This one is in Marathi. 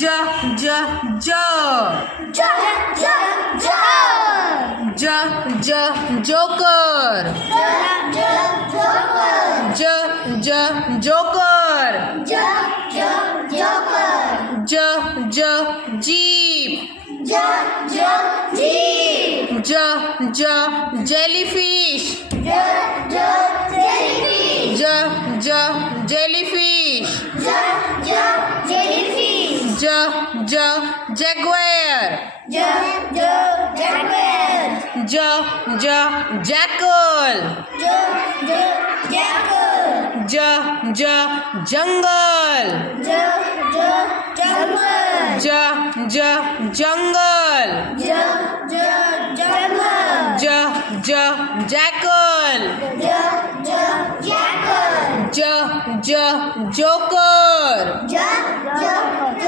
ज ज ज ज ज ज ज ज जोकर ज जोकर ज ज जोकर ज जोकर ज ज जीप ज जीप ज ज जेलीफिश ज जेलीफिश ज ज जेलीफिश ज जेलीफिश ज ज जैगुआर ज जैगुआर ज ज जैकल ज जैकल ज ज जंगल ज जंगल ज ज जंगल ज जंगल ज ज जैकल ज जैकल ज ज जोकर ज